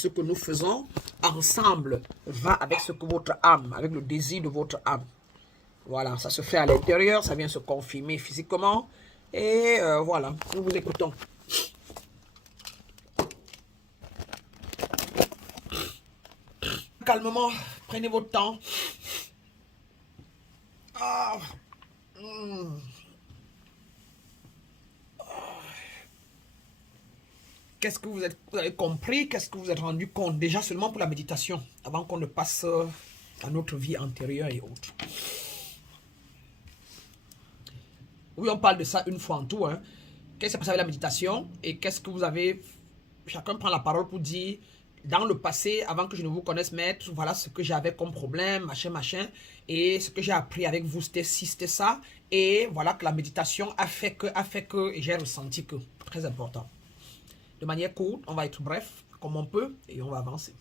ce que nous faisons ensemble va avec ce que votre âme, avec le désir de votre âme. Voilà, ça se fait à l'intérieur, ça vient se confirmer physiquement. Et voilà, nous vous écoutons. Calmement, prenez votre temps. Ah, Qu'est-ce que vous avez compris? Qu'est-ce que vous êtes rendu compte? Déjà seulement pour la méditation, avant qu'on ne passe à notre vie antérieure et autres. Oui, on parle de ça une fois en tout. Hein. Qu'est-ce qui s'est passé avec la méditation? Et qu'est-ce que vous avez... Chacun prend la parole pour dire, dans le passé, avant que je ne vous connaisse, maître, voilà ce que j'avais comme problème, machin, machin. Et ce que j'ai appris avec vous, c'était ci, c'était ça. Et voilà que la méditation a fait que, et j'ai ressenti que. Très important. De manière courte, on va être bref, comme on peut, et on va avancer.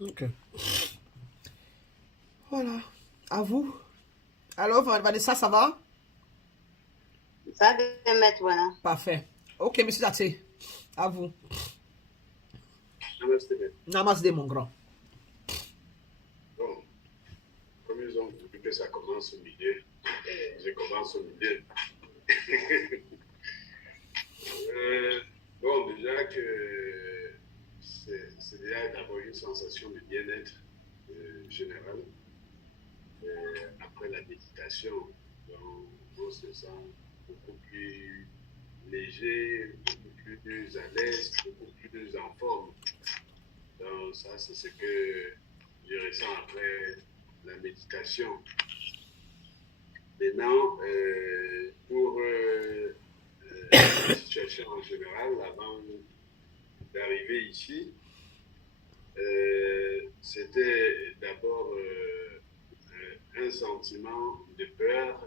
Ok. Voilà. À vous. Alors, Vanessa, ça va? Ça va bien mettre, voilà. Parfait. Ok, monsieur Daté. À vous. Namaste. Namaste, mon grand. Bon, comme ils ont voulu que ça commence au milieu, je commence au milieu. Bon, déjà que c'est déjà d'abord une sensation de bien-être général. Après la méditation, donc, on se sent beaucoup plus léger, beaucoup plus à l'aise, beaucoup plus en forme. Donc ça, c'est ce que je ressens après la méditation. Maintenant, pour la situation en général, avant d'arriver ici, c'était d'abord un sentiment de peur,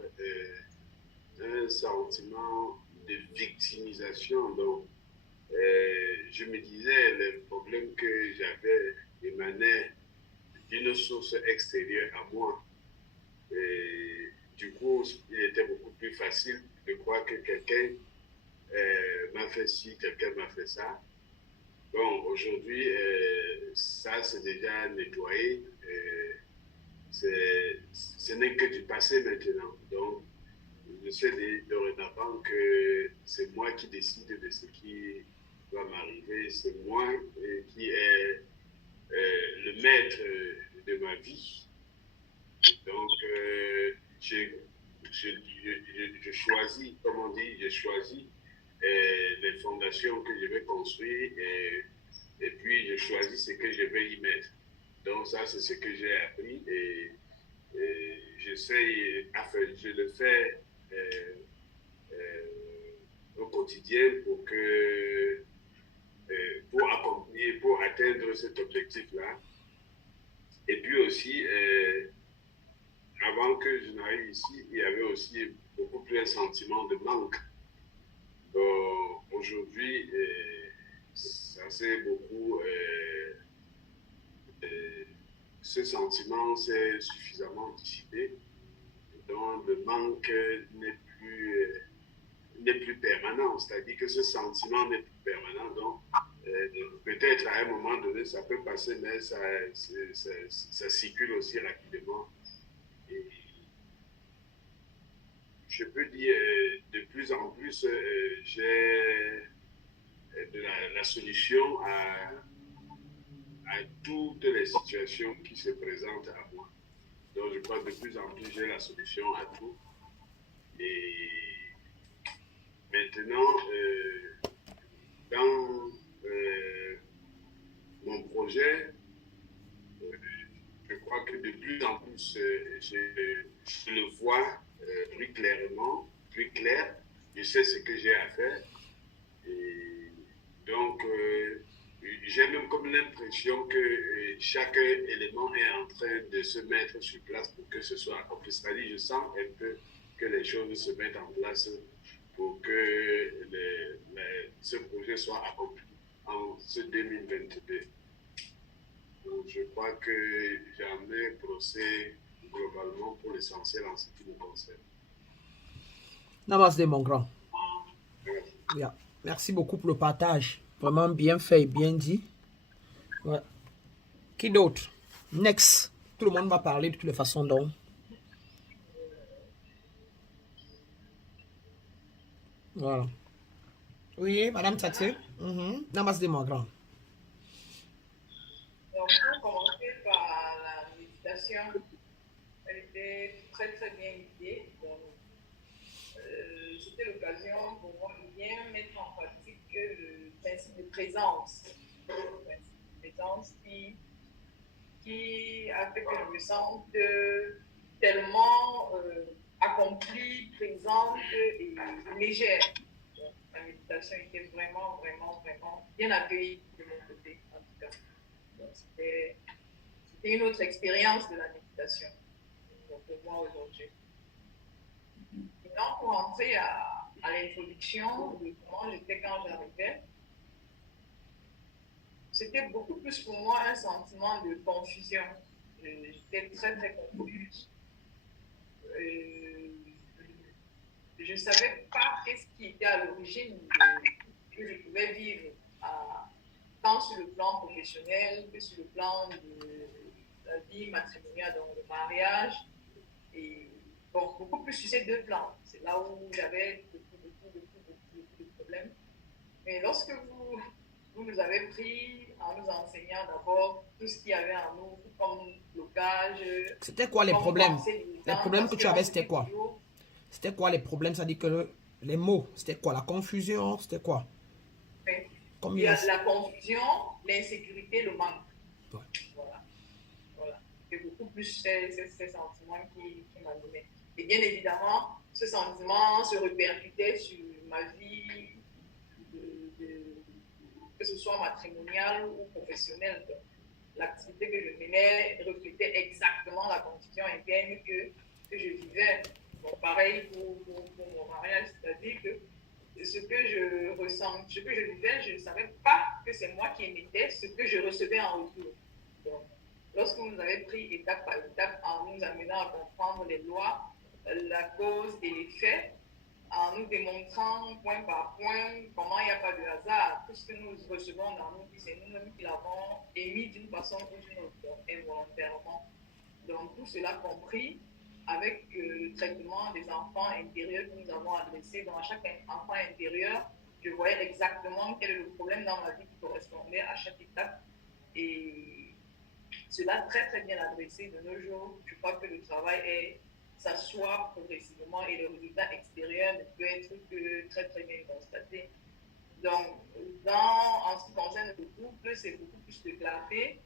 un sentiment de victimisation. Donc, je me disais, les problèmes que j'avais émanaient d'une source extérieure à moi. Et du coup, il était beaucoup plus facile de croire que quelqu'un m'a fait ci, quelqu'un m'a fait ça. Bon, aujourd'hui, ça, c'est déjà nettoyé. Ce n'est que du passé maintenant. Donc, je sais dorénavant que c'est moi qui décide de ce qui va m'arriver. C'est moi qui est le maître de ma vie. Donc, je choisis, comme on dit, je choisis les fondations que je vais construire et puis je choisis ce que je vais y mettre. Donc, ça, c'est ce que j'ai appris et j'essaye, enfin, je le fais au quotidien pour accomplir, pour atteindre cet objectif-là. Et puis aussi, avant que je n'arrive ici, il y avait aussi beaucoup plus un sentiment de manque. Aujourd'hui, ça s'est beaucoup... ce sentiment s'est suffisamment dissipé. Donc, le manque n'est plus permanent. C'est-à-dire que ce sentiment n'est plus permanent. Donc, peut-être à un moment donné, ça peut passer, mais ça circule aussi rapidement. Et je peux dire, de plus en plus, j'ai de la solution à toutes les situations qui se présentent à moi. Donc, je crois que de plus en plus, j'ai la solution à tout. Et maintenant, dans mon projet, je crois que de plus en plus, je le vois plus clairement suis clair, je sais ce que j'ai à faire. Et donc, j'ai même comme l'impression que chaque élément est en train de se mettre sur place pour que ce soit accompli. C'est-à-dire, je sens un peu que les choses se mettent en place pour que ce projet soit accompli en ce 2022. Donc, je crois que j'en ai brossé globalement pour l'essentiel en ce qui me concerne. Namaste, mon grand. Yeah. Merci beaucoup pour le partage. Vraiment bien fait et bien dit. Ouais. Qui d'autre? Next. Tout le monde va parler de toutes les façons donc. Voilà. Oui, Madame Tati. Namaste, mon grand. Donc, pour commencer par la méditation, elle était très très bien guidée. Donc, c'était l'occasion pour moi de bien mettre en pratique le principe de présence. Le principe de présence qui a fait que je me sente tellement accomplie, présente et légère. Donc, la méditation était vraiment, vraiment, vraiment bien accueillie de mon côté, en tout cas. Donc, c'était une autre expérience de la méditation pour moi aujourd'hui. Maintenant, pour entrer à l'introduction de comment j'étais quand j'arrivais, c'était beaucoup plus pour moi un sentiment de confusion. J'étais très, très confuse. Je ne savais pas qu'est-ce qui était à l'origine que je pouvais vivre, tant sur le plan professionnel que sur le plan de la vie matrimoniale, donc le mariage. Et bon, beaucoup plus sur ces deux plans. C'est là où j'avais beaucoup de problèmes. Mais lorsque vous nous avez pris en nous enseignant d'abord tout ce qu'il y avait en nous, comme blocage. C'était quoi les problèmes? Les problèmes que tu avais, c'était quoi? C'était quoi les problèmes? Ça dit que les mots, c'était quoi? La confusion, c'était quoi? Il y a la confusion, l'insécurité, le manque. Ouais. Voilà. C'est beaucoup plus ces sentiments qui m'animaient. Et bien évidemment, ce sentiment se répercutait sur ma vie, que ce soit matrimoniale ou professionnelle. L'activité que je menais reflétait exactement la condition interne que je vivais. Donc, pareil pour mon mariage, c'est-à-dire que ce que je ressens, ce que je vivais, je ne savais pas que c'est moi qui émettais ce que je recevais en retour. Donc, lorsque vous nous avez pris étape par étape en nous amenant à comprendre les lois, la cause et les faits, en nous démontrant point par point comment il n'y a pas de hasard, tout ce que nous recevons dans nous, c'est nous-mêmes qui l'avons émis d'une façon ou d'une autre, involontairement. Donc, tout cela compris avec le traitement des enfants intérieurs que nous avons adressés. Dans chaque enfant intérieur, je voyais exactement quel est le problème dans ma vie qui correspondait à chaque étape. Et cela très très bien adressé de nos jours. Je crois que le travail s'assoit progressivement et le résultat extérieur ne peut être que très très bien constaté. Donc, en ce qui concerne le couple, c'est beaucoup plus de clarté.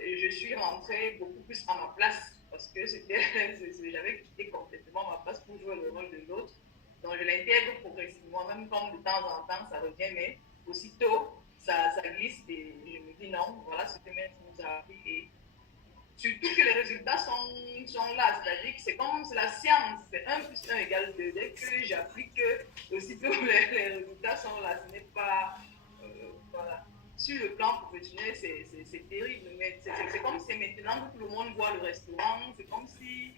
Je suis rentrée beaucoup plus à ma place parce que j'avais quitté complètement ma place pour jouer le rôle de l'autre. Donc, je l'intègre progressivement, même comme de temps en temps ça revient, mais aussitôt ça glisse et je me dis non, voilà ce que maître nous a appris. Et surtout que les résultats sont là, c'est-à-dire que c'est comme la science, c'est 1 plus 1 égale 2. Dès que j'applique, aussitôt les résultats sont là, ce n'est pas... voilà. Sur le plan professionnel, c'est terrible, mais c'est comme si maintenant tout le monde voit le restaurant, c'est comme si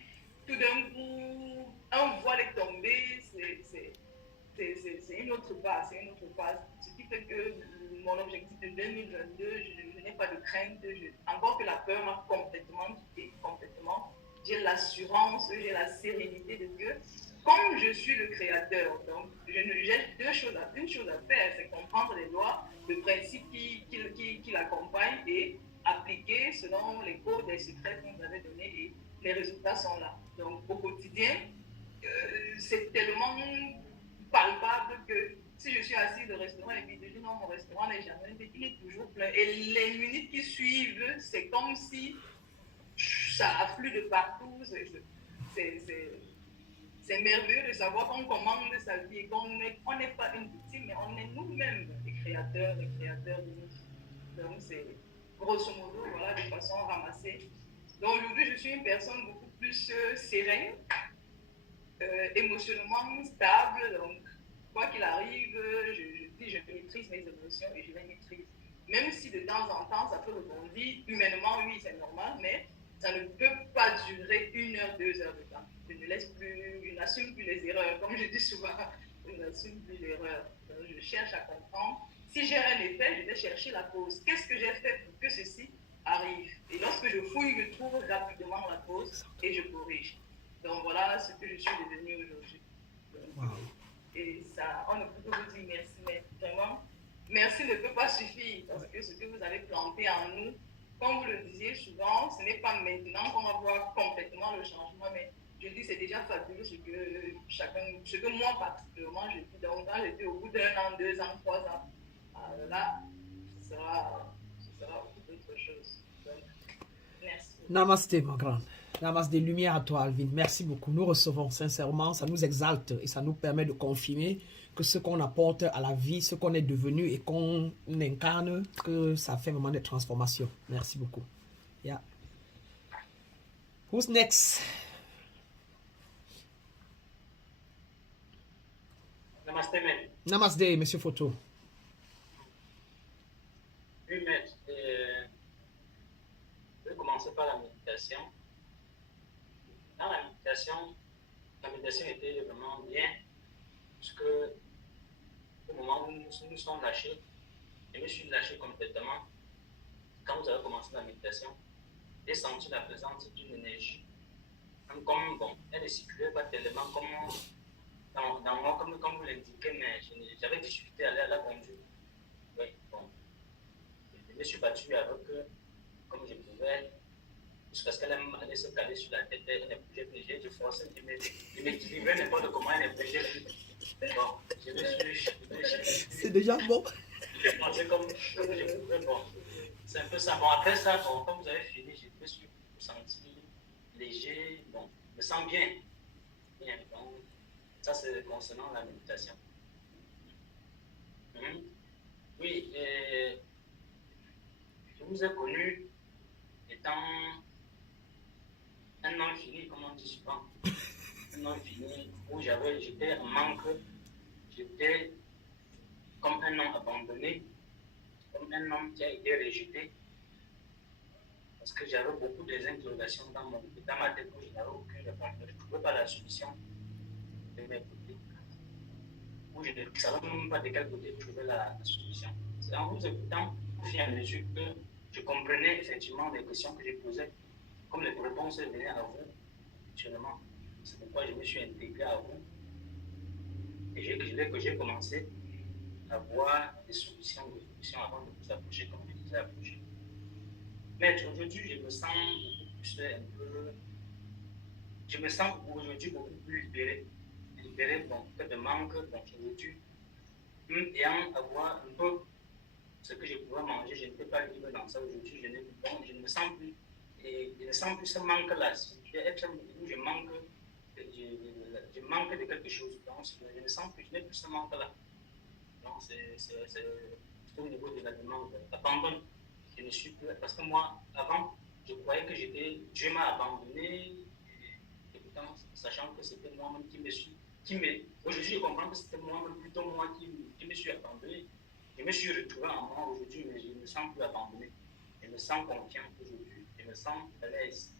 tout d'un coup, un voile est tombé, c'est une autre phase, Ce qui fait que mon objectif de 2022, je n'ai pas de crainte, encore que la peur m'a complètement quitté, complètement. J'ai l'assurance, j'ai la sérénité de Dieu. Comme je suis le créateur, donc j'ai une chose à faire, c'est comprendre les lois, le principe qui l'accompagne et appliquer selon les codes et secrets qu'on nous avait donnés et les résultats sont là. Donc au quotidien, c'est tellement palpable que si je suis assise au restaurant et puis je dis non, mon restaurant n'est jamais, il est toujours plein. Et les minutes qui suivent, c'est comme si ça afflue de partout. c'est merveilleux de savoir qu'on commande sa vie et qu'on n'est pas une victime, mais on est nous-mêmes les créateurs de nous. Donc, c'est grosso modo, voilà, de façon ramassée. Donc, aujourd'hui, je suis une personne beaucoup plus sereine, émotionnellement stable. Donc, quoi qu'il arrive, je maîtrise mes émotions et je les maîtrise. Même si de temps en temps, ça peut rebondir, humainement, oui, c'est normal, mais ça ne peut pas durer 1 heure, 2 heures de temps. Je n'assume plus les erreurs. Comme je dis souvent, je n'assume plus l'erreur. Je cherche à comprendre. Si j'ai un effet, je vais chercher la cause. Qu'est-ce que j'ai fait pour que ceci arrive? Et lorsque je fouille, je trouve rapidement la cause et je corrige. Donc voilà ce que je suis devenue aujourd'hui. Wow. Et ça, on ne peut que vous dire merci, mais vraiment, merci ne peut pas suffire parce que ce que vous avez planté en nous, comme vous le disiez souvent, ce n'est pas maintenant qu'on va voir complètement le changement, mais je dis c'est déjà fabuleux ce que moi particulièrement je dis. Donc quand j'étais au bout d'1 an, 2 ans, 3 ans, là, ce sera autre chose. Donc, merci. Namasté, ma grande. Namasté, lumière à toi, Alvin. Merci beaucoup. Nous recevons sincèrement, ça nous exalte et ça nous permet de confirmer que ce qu'on apporte à la vie, ce qu'on est devenu et qu'on incarne, que ça fait vraiment des transformations. Merci beaucoup. Yeah. Who's next? Namasté, maître. Namasté, monsieur Photo. Oui, maître. Je vais commencer par la méditation. Dans la méditation était vraiment bien, puisque au moment où nous nous sommes lâchés, je me suis lâché complètement. Quand vous avez commencé la méditation, j'ai senti la présence d'une énergie. Comme, bon, elle ne circulait pas tellement comme dans moi, comme vous l'indiquez, mais j'avais difficulté à la conduire. Oui, bon. Je me suis battu avec eux comme je pouvais, jusqu'à ce qu'elle allait se caler sur la tête, elle ne bougeait plus. J'ai forcé, je m'équilibrais n'importe comment, elle ne bougeait plus. Bon, je me suis. C'est déjà bon. J'ai pensé comme je pouvais, bon. C'est un peu ça. Bon, après ça, bon, quand vous avez fini, je me suis senti léger, bon, je me sens bien. Bien, donc, ça c'est concernant la méditation. Oui, je vous ai connu étant un homme fini, comme on dit souvent. Un homme fini où j'étais en manque, j'étais comme un homme abandonné, comme un homme qui a été rejeté. Parce que j'avais beaucoup d'interrogations dans ma tête où je n'avais aucune réponse. Je ne trouvais pas la solution de mes côtés. Où je ne savais même pas de quel côté trouver la solution. C'est en vous écoutant, au fur et à mesure que je comprenais effectivement les questions que je posais, comme les réponses venaient à vous, actuellement. C'est pourquoi je me suis intégré à vous. Et que j'ai commencé à voir des solutions avant de vous approcher comme je vous ai approché. Mais aujourd'hui, je me sens beaucoup plus je me sens aujourd'hui beaucoup plus libéré. Libéré, bon, peut-être de manque, bon, aujourd'hui, ayant à voir un peu ce que je pouvais manger, je n'étais pas libre dans ça aujourd'hui, je ne me sens plus, et je ne sens plus ce manque-là. Je manque de quelque chose, donc je ne sens plus, je n'ai plus ce manque-là. Donc c'est au niveau de la demande, abandon. Je ne suis plus, parce que moi, avant, je croyais que Dieu m'a abandonné, et pourtant, sachant que c'était moi-même aujourd'hui, je comprends que c'était moi-même, plutôt moi qui me suis abandonné. Je me suis retrouvé en moi aujourd'hui, mais je ne me sens plus abandonné. Je me sens confiant aujourd'hui, je me sens à l'aise.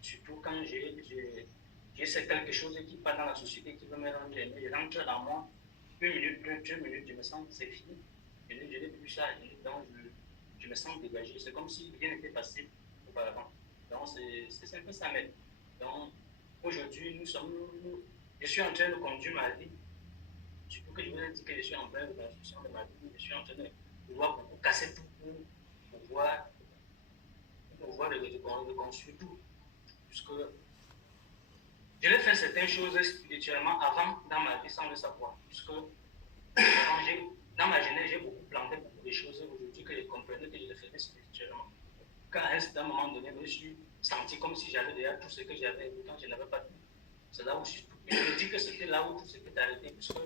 Surtout quand j'ai quelque chose qui part dans la société, qui veut me rendre aimé, je rentre dans moi, 1 minute, 2 minutes, je me sens que c'est fini. Je n'ai plus ça, donc je me sens dégagé. C'est comme si rien n'était passé auparavant. Donc c'est un peu ça même. Donc aujourd'hui, je suis en train de conduire ma vie. Surtout que je vous ai dit que je suis en train de construction de ma vie. Je suis en train de pouvoir beaucoup casser tout pour pouvoir de construire tout. Puisque je l'ai fait certaines choses spirituellement avant dans ma vie sans le savoir. Puisque dans ma jeunesse, j'ai beaucoup planté beaucoup de choses aujourd'hui que je comprenais que je les faisais spirituellement. Quand à un moment donné, je me suis senti comme si j'avais déjà tout ce que j'avais, et pourtant je n'avais pas tout. C'est là où je suis tout Et je me dis que c'était là où tout s'était arrêté, puisque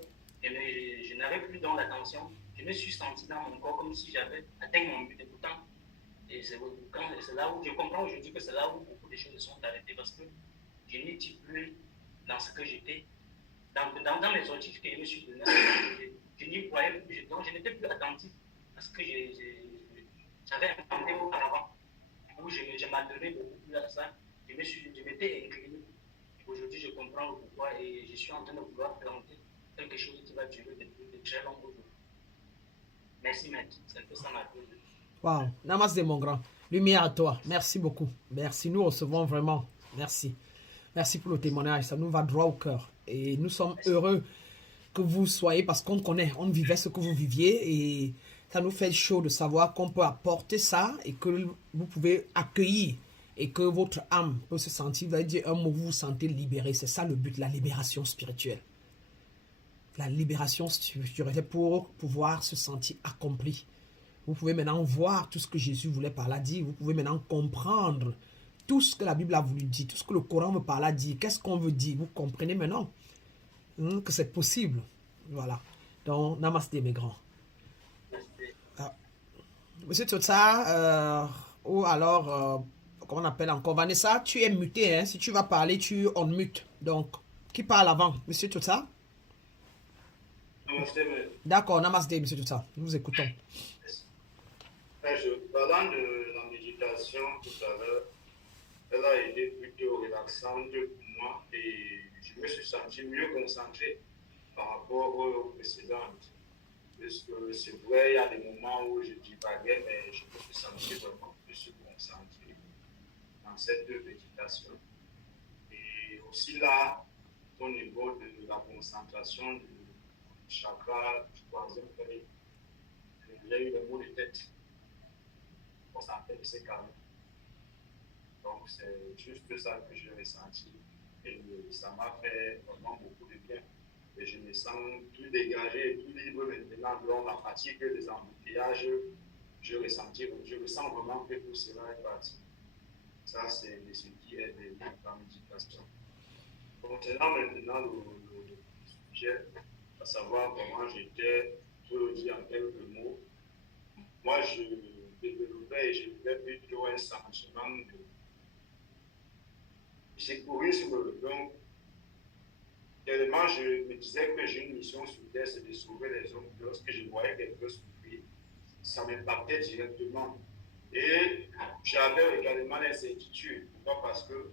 je n'avais plus dans l'attention. Je me suis senti dans mon corps comme si j'avais atteint mon but. Et pourtant, et c'est là où je comprends aujourd'hui que c'est là où beaucoup de choses se sont arrêtées, parce que je n'étais plus dans ce que j'étais, dans les objectifs que je me suis donné. Je n'y croyais plus, donc je n'étais plus attentif à ce que j'avais entendu auparavant, où je m'adonnais beaucoup plus à ça. Je m'étais incliné. Aujourd'hui, je comprends le pourquoi et je suis en train de vouloir planter quelque chose qui va durer de très longues jours. Merci, maître. C'est un peu ça ma cause. Waouh, Namaste mon grand. Lumière à toi. Merci beaucoup. Merci, nous recevons vraiment. Merci. Merci pour le témoignage. Ça nous va droit au cœur. Et nous sommes heureux que vous soyez parce qu'on connaît, on vivait ce que vous viviez et ça nous fait chaud de savoir qu'on peut apporter ça et que vous pouvez accueillir et que votre âme peut se sentir, vous allez dire un mot, vous vous sentez libéré. C'est ça le but, la libération spirituelle. La libération spirituelle pour pouvoir se sentir accompli. Vous pouvez maintenant voir tout ce que Jésus voulait par là dire. Vous pouvez maintenant comprendre tout ce que la Bible a voulu dire, tout ce que le Coran me par là dire. Qu'est-ce qu'on veut dire? Vous comprenez maintenant que c'est possible. Voilà. Donc, namasté mes grands. Monsieur Tota, ou alors, comment on appelle encore? Vanessa, tu es muté. Hein? Si tu vas parler, tu on mute. Donc, qui parle avant? Monsieur Tota? Namasté, mais D'accord, namasté, monsieur Tota. Nous vous écoutons. parlant de la méditation tout à l'heure, elle a été plutôt relaxante pour moi et je me suis senti mieux concentré par rapport aux précédentes. Parce que c'est vrai, il y a des moments où je divaguais, mais je me suis senti vraiment plus concentré dans cette méditation. Et aussi là, au niveau de la concentration du chakra du troisième œil, il y a eu le mot de tête. On s'appelle ces calmes. Donc c'est juste ça que j'ai ressenti. Et ça m'a fait vraiment beaucoup de bien. Et je me sens plus dégagé et plus libre maintenant. Donc la fatigue des embouteillages, je ressens vraiment que tout cela est parti. Ça, c'est ce qui est de la méditation. Concernant maintenant le sujet, à savoir comment j'étais, je le dis en quelques mots, moi je développais et je vivais plutôt un sentiment de sécurisme. Donc, tellement je me disais que j'ai une mission sur terre, c'est de sauver les hommes. Lorsque je voyais quelqu'un souffrir, ça m'impactait directement. Et j'avais également l'incertitude. Pourquoi? Parce que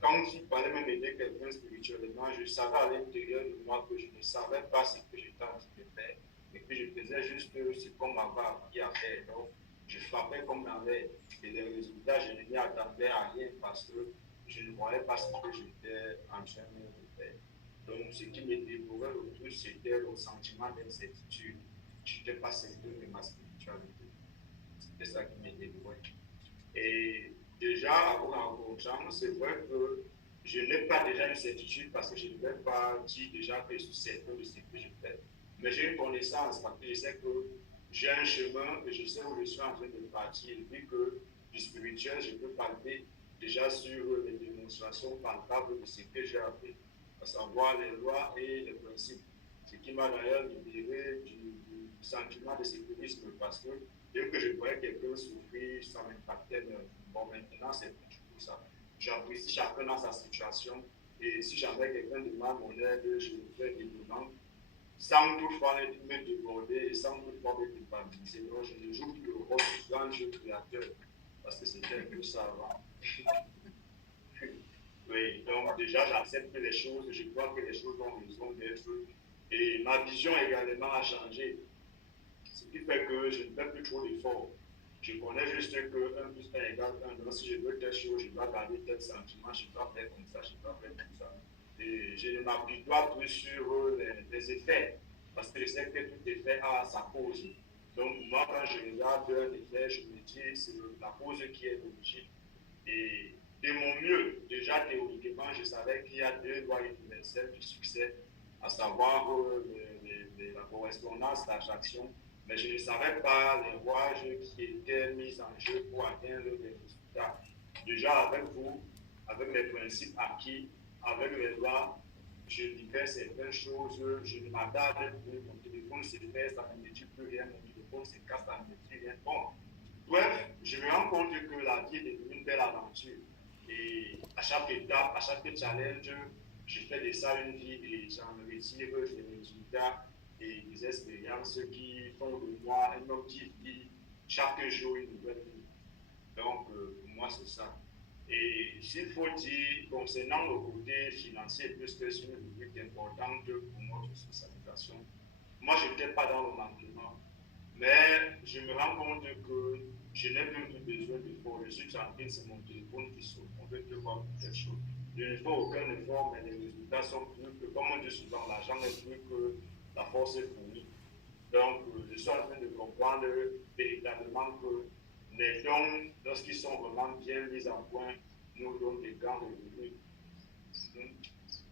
quand il fallait même aider quelqu'un spirituellement, je savais à l'intérieur de moi que je ne savais pas ce que j'étais en train de faire et que je faisais juste ce qu'on m'avait appris à faire. Donc, je frappais comme dans l'air et les résultats, je ne m'y attendais à rien parce que je ne voyais pas ce que j'étais en train de faire. Donc, ce qui me dévorait le plus, c'était le sentiment d'incertitude. Je n'étais pas certain de ma spiritualité. C'était ça qui me dévorait. Et déjà, en rencontrant, c'est vrai que je n'ai pas déjà une certitude parce que je ne vais pas dire déjà que je suis certain de ce que je fais. Mais j'ai une connaissance parce que je sais que j'ai un chemin et je sais où je suis en train de partir. Et puis que du spirituel, je peux palper déjà sur les démonstrations palpables de ce que j'ai appris, à savoir les lois et les principes. Ce qui m'a d'ailleurs libéré du sentiment de sécurisme parce que dès que je voyais quelqu'un souffrir, ça m'impactait. Bon, maintenant, c'est plus tout ça. J'apprécie chacun dans sa situation. Et si jamais quelqu'un demande mon aide, je le fais des demandes, sans toutefois me déborder et sans toutefois me culpabiliser. Donc, je ne joue plus le rôle du grand jeu créateur parce que c'était un peu ça avant. Oui, donc déjà, j'accepte les choses, je crois que les choses ont raison d'être. Et ma vision également a changé. Ce qui fait que je ne fais plus trop d'efforts. Je connais juste que 1 plus 1 égale 1. Donc, si je veux telle chose, je dois garder tel sentiment, je dois faire comme ça, je dois faire comme ça. Et je ne m'appuie pas plus sur les effets, parce que je sais que tout effet a sa cause. Donc, moi, quand je regarde un effet, je me dis c'est la cause qui est l'origine. Et de mon mieux, déjà théoriquement, je savais qu'il y a 2 lois universelles du succès, à savoir la correspondance, l'attraction. Mais je ne savais pas les rouages qui étaient mis en jeu pour atteindre les résultats. Déjà avec vous, avec les principes acquis, avec les lois, je vivais certaines choses, je ne m'attarde plus, mon téléphone se fait, ça ne me dit plus rien, mon téléphone se casse, ça ne me dit rien. Bon, bref, je me rends compte que la vie est devenue une belle aventure. Et à chaque étape, à chaque challenge, je fais de ça une vie et j'en retire des résultats et des expériences qui font de moi un homme qui vit chaque jour une nouvelle vie. Donc, pour moi, c'est ça. Et s'il faut dire, concernant le côté financier, puisque c'est une rubrique importante pour notre socialisation, moi, je n'étais pas dans le manquement. Mais je me rends compte que je n'ai même plus besoin d'efforts. Je suis tranquille, c'est mon téléphone qui saute. On veut que voir quelque chose. Je ne fais aucun effort, mais les résultats sont plus que, comme on dit souvent, l'argent est plus que la force est fournie. Donc, je suis en train de comprendre véritablement que les dons, lorsqu'ils sont vraiment bien mis en point, nous donnent des grands revenus.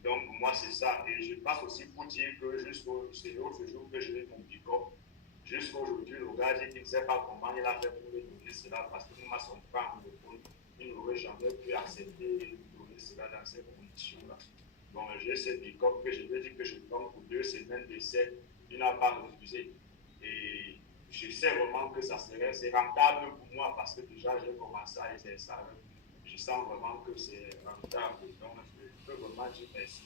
Donc, moi, c'est ça. Et je passe aussi pour dire que jusqu'au jour que je l'ai mon pick-up, jusqu'à aujourd'hui, le gars dit qu'il ne sait pas comment il a fait pour lui donner cela parce que nous, à son frère, il n'aurait jamais pu accepter de donner cela dans ces conditions-là. Bon, j'ai ce pick-up que je lui ai dit que je prends pour 2 semaines d'essai. Il n'a pas refusé. Et je sais vraiment que c'est rentable pour moi parce que déjà j'ai commencé à essayer ça. Je sens vraiment que c'est rentable. Donc, je peux vraiment dire merci.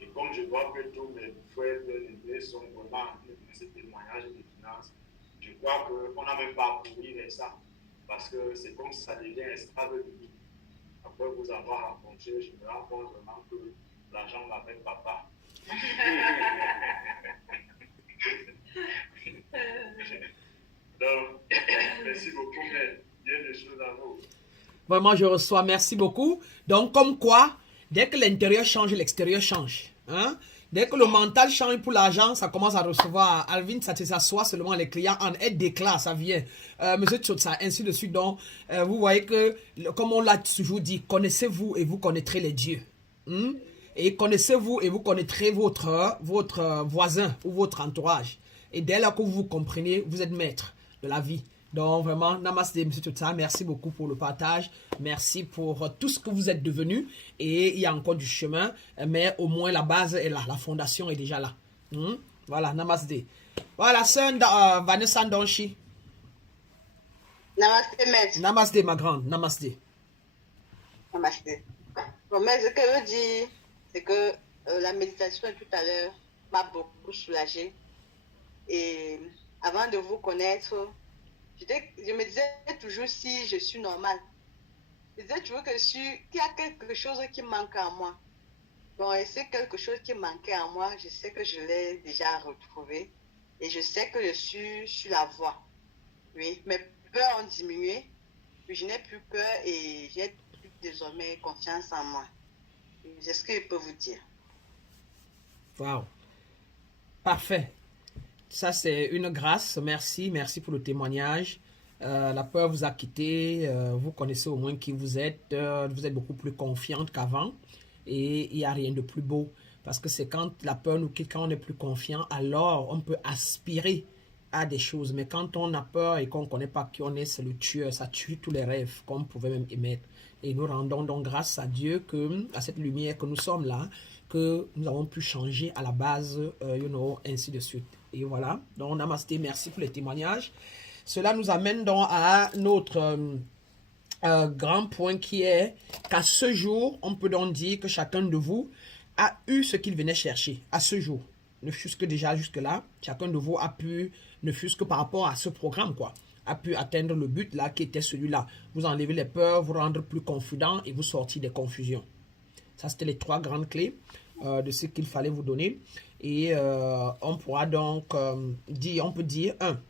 Et comme je vois que tous mes frères bien-aimés sont vraiment en train de donner ce témoignage de finances, je crois qu'on n'a même pas à courir vers ça. Parce que c'est comme si ça devient stable de vie. Après vous avoir rencontré, je me rends compte vraiment que l'argent m'appelle papa. Donc, merci beaucoup, mais il y a des choses à vous. Vraiment, je reçois. Merci beaucoup. Donc, comme quoi, dès que l'intérieur change, l'extérieur change. Hein? Dès que le mental change pour l'argent, ça commence à recevoir. Alvin, ça s'assoit seulement les clients en aide des classes, ça vient. Monsieur Tchotsa, ainsi de suite. Donc, vous voyez que, comme on l'a toujours dit, connaissez-vous et vous connaîtrez les dieux. Et connaissez-vous et vous connaîtrez votre voisin ou votre entourage. Et dès lors que vous comprenez, vous êtes maître de la vie. Donc vraiment, namaste, monsieur Tchotsa, merci beaucoup pour le partage. Merci pour tout ce que vous êtes devenu. Et il y a encore du chemin, mais au moins la base est là, la fondation est déjà là. Voilà, namaste. Voilà, sœur Vanessa Ndonchi. Namaste, maître. Namaste, ma grande, namaste. Namaste. Bon, mais ce que je veux dire, c'est que la méditation tout à l'heure m'a beaucoup soulagée. Et avant de vous connaître, je me disais toujours si je suis normale. Je disais toujours qu'il y a quelque chose qui manque en moi. Bon, et c'est quelque chose qui manquait en moi, je sais que je l'ai déjà retrouvé. Et je sais que je suis sur la voie. Oui, mes peurs ont diminué. Je n'ai plus peur et j'ai désormais confiance en moi. C'est ce que je peux vous dire. Wow. Parfait. Ça, c'est une grâce. Merci. Merci pour le témoignage. La peur vous a quitté. Vous connaissez au moins qui vous êtes. Vous êtes beaucoup plus confiante qu'avant. Et il n'y a rien de plus beau. Parce que c'est quand la peur nous quitte, quand on est plus confiant, alors on peut aspirer à des choses. Mais quand on a peur et qu'on ne connaît pas qui on est, c'est le tueur. Ça tue tous les rêves qu'on pouvait même émettre. Et nous rendons donc grâce à Dieu que, à cette lumière que nous sommes là, que nous avons pu changer à la base, ainsi de suite. Et voilà, donc namasté, merci pour les témoignages. Cela nous amène donc à notre grand point qui est qu'à ce jour, on peut donc dire que chacun de vous a eu ce qu'il venait chercher à ce jour. Ne fût-ce que déjà jusque-là, chacun de vous a pu, ne fût-ce que par rapport à ce programme, quoi, a pu atteindre le but là qui était celui-là. Vous enlevez les peurs, vous rendre plus confident et vous sortir des confusions. Ça, c'était les 3 grandes clés de ce qu'il fallait vous donner. Et on pourra donc dire, on peut dire, 1,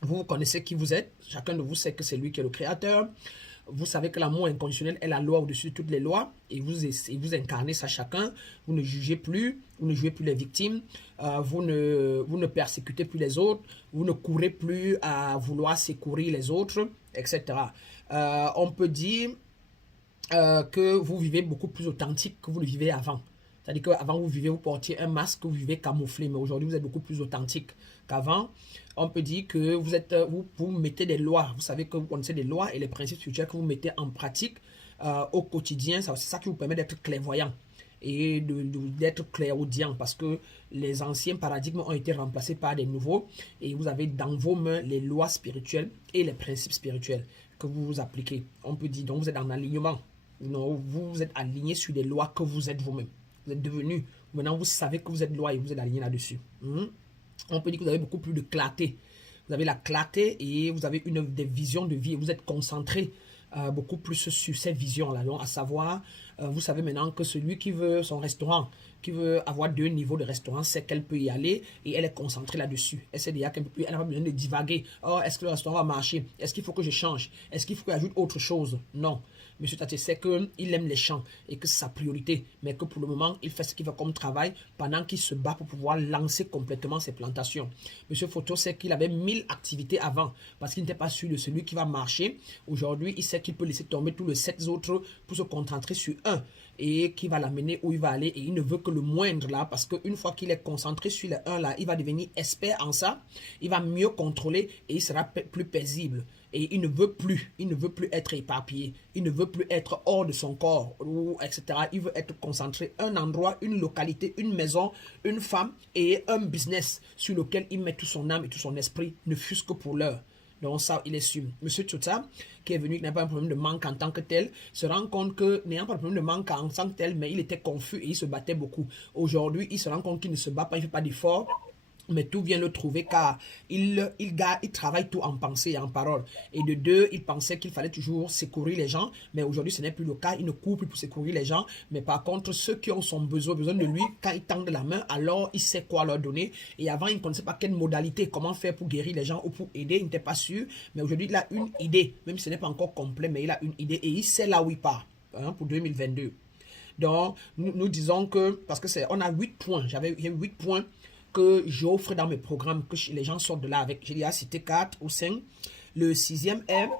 vous connaissez qui vous êtes. Chacun de vous sait que c'est lui qui est le créateur. Vous savez que l'amour inconditionnel est la loi au-dessus de toutes les lois. Et vous incarnez ça chacun. Vous ne jugez plus. Vous ne jouez plus les victimes. Vous ne persécutez plus les autres. Vous ne courez plus à vouloir secourir les autres, etc. On peut dire que vous vivez beaucoup plus authentique que vous le vivez avant. C'est-à-dire qu'avant, vous portiez un masque, vous vivez camouflé. Mais aujourd'hui, vous êtes beaucoup plus authentique qu'avant. On peut dire que vous mettez des lois. Vous savez que vous connaissez des lois et les principes spirituels que vous mettez en pratique au quotidien. C'est ça qui vous permet d'être clairvoyant. et d'être clairaudient parce que les anciens paradigmes ont été remplacés par des nouveaux et vous avez dans vos mains les lois spirituelles et les principes spirituels que vous appliquez. On peut dire donc vous êtes en alignement. Non, vous êtes aligné sur les lois que vous êtes vous-même. Vous êtes devenu. Maintenant, vous savez que vous êtes loi et vous êtes aligné là-dessus. On peut dire que vous avez beaucoup plus de clarté. Vous avez la clarté et vous avez des visions de vie. Vous êtes concentré beaucoup plus sur ces visions-là. Donc, à savoir, vous savez maintenant que celui qui veut son restaurant, qui veut avoir 2 niveaux de restaurant, c'est qu'elle peut y aller et elle est concentrée là-dessus. Elle sait déjà qu'elle n'a pas besoin de divaguer. Oh, est-ce que le restaurant va marcher? Est-ce qu'il faut que je change? Est-ce qu'il faut que j'ajoute autre chose? Non. Monsieur Tati sait qu'il aime les champs et que c'est sa priorité, mais que pour le moment, il fait ce qu'il veut comme travail pendant qu'il se bat pour pouvoir lancer complètement ses plantations. Monsieur Photo sait qu'il avait 1000 activités avant parce qu'il n'était pas sûr de celui qui va marcher. Aujourd'hui, il sait qu'il peut laisser tomber tous les 7 autres pour se concentrer sur un et qui va l'amener où il va aller et il ne veut que le moindre là parce qu'une fois qu'il est concentré sur les 1 là, il va devenir expert en ça, il va mieux contrôler et il sera plus paisible. Et il ne veut plus être éparpillé, il ne veut plus être hors de son corps, etc. Il veut être concentré, un endroit, une localité, une maison, une femme et un business sur lequel il met tout son âme et tout son esprit, ne fût-ce que pour l'heure. Donc ça, il est sûr. Monsieur Tchota, qui est venu, qui n'a pas un problème de manque en tant que tel, se rend compte que n'ayant pas de problème de manque en tant que tel, mais il était confus et il se battait beaucoup. Aujourd'hui, il se rend compte qu'il ne se bat pas, il ne fait pas d'effort. Mais tout vient le trouver car il travaille tout en pensée et en parole. Et de 2, il pensait qu'il fallait toujours secourir les gens. Mais aujourd'hui, ce n'est plus le cas. Il ne court plus pour secourir les gens. Mais par contre, ceux qui ont son besoin de lui, quand ils tendent la main, alors il sait quoi leur donner. Et avant, il ne connaissait pas quelle modalité, comment faire pour guérir les gens ou pour aider. Il n'était pas sûr. Mais aujourd'hui, il a une idée. Même si ce n'est pas encore complet, mais il a une idée. Et il sait là où il part pour 2022. Donc, nous disons que, parce que on a 8 points. J'ai 8 points que j'offre dans mes programmes, que les gens sortent de là avec. J'ai déjà cité 4 ou 5. Le 6e est,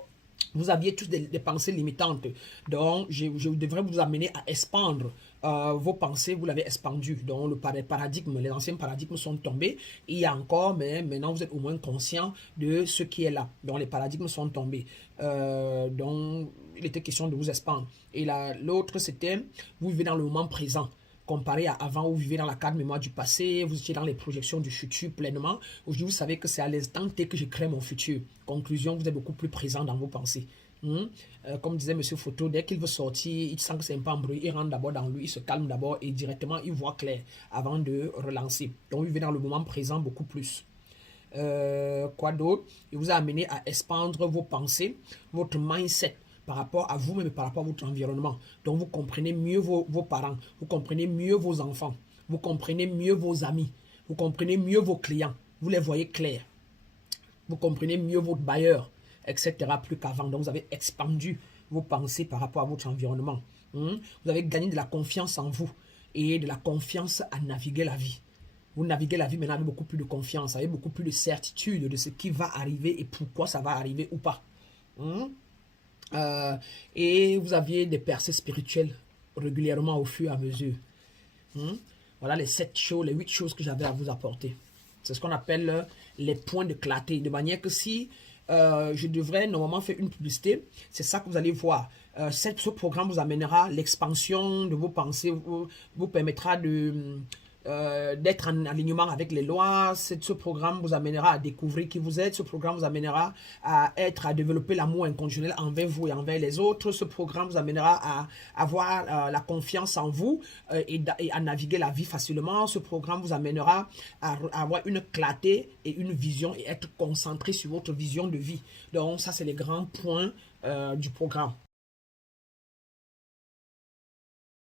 vous aviez tous des pensées limitantes. Donc, je devrais vous amener à expandre vos pensées, vous l'avez expandu. Donc, les anciens paradigmes sont tombés. Il y a encore, mais maintenant, vous êtes au moins conscient de ce qui est là. Donc, les paradigmes sont tombés. Donc, il était question de vous expandre. Et l'autre, c'était, vous vivez dans le moment présent. Comparé à avant où vous vivez dans la carte mémoire du passé, vous étiez dans les projections du futur pleinement. Aujourd'hui, vous savez que c'est à l'instant T que je crée mon futur. Conclusion, vous êtes beaucoup plus présent dans vos pensées. Comme disait Monsieur Photo, dès qu'il veut sortir, il sent que c'est un peu embrouillé, il rentre d'abord dans lui, il se calme d'abord et directement il voit clair avant de relancer. Donc, vous vivez dans le moment présent beaucoup plus. Quoi d'autre? Il vous a amené à expandre vos pensées, votre mindset par rapport à vous-même et par rapport à votre environnement. Donc, vous comprenez mieux vos parents, vous comprenez mieux vos enfants, vous comprenez mieux vos amis, vous comprenez mieux vos clients, vous les voyez clairs, vous comprenez mieux votre bailleur, etc. plus qu'avant. Donc, vous avez expandu vos pensées par rapport à votre environnement. Vous avez gagné de la confiance en vous et de la confiance à naviguer la vie. Vous naviguez la vie maintenant avec beaucoup plus de confiance, avec beaucoup plus de certitude de ce qui va arriver et pourquoi ça va arriver ou pas. Et vous aviez des percées spirituelles régulièrement au fur et à mesure. Voilà les 7 choses, les 8 choses que j'avais à vous apporter. C'est ce qu'on appelle les points de clarté. De manière que si je devrais normalement faire une publicité, c'est ça que vous allez voir. Ce programme vous amènera l'expansion de vos pensées, vous permettra d'être en alignement avec les lois. Ce programme vous amènera à découvrir qui vous êtes. Ce programme vous amènera à développer l'amour inconditionnel envers vous et envers les autres. Ce programme vous amènera à avoir la confiance en vous et à naviguer la vie facilement. Ce programme vous amènera à avoir une clarté et une vision et être concentré sur votre vision de vie. Donc ça, c'est les grands points du programme.